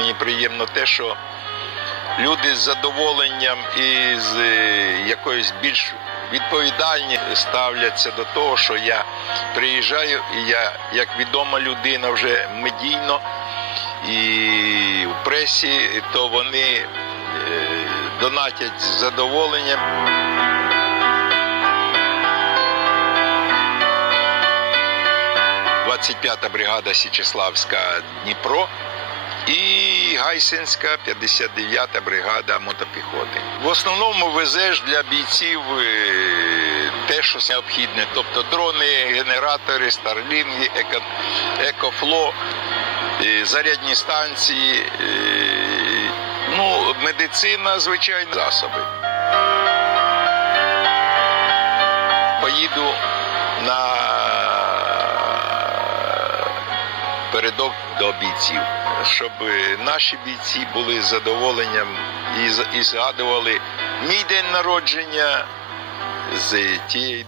мені приємно те, що люди з задоволенням і з е, якоюсь більш відповідальні ставляться до того, що я приїжджаю, і я як відома людина вже медійно і в пресі, то вони е, донатять з задоволенням. – 25-та бригада Січеславська Дніпро і Гайсинська 59-та бригада мотопіхоти. В основному везеш для бійців е, те, що необхідне, тобто дрони, генератори, старлінги, еко, екофло, е, зарядні станції, е, ну, медицина, звичайно, засоби. Поїду на передок до бійців, щоб наші бійці були задоволенням і, і згадували мій день народження з тієї.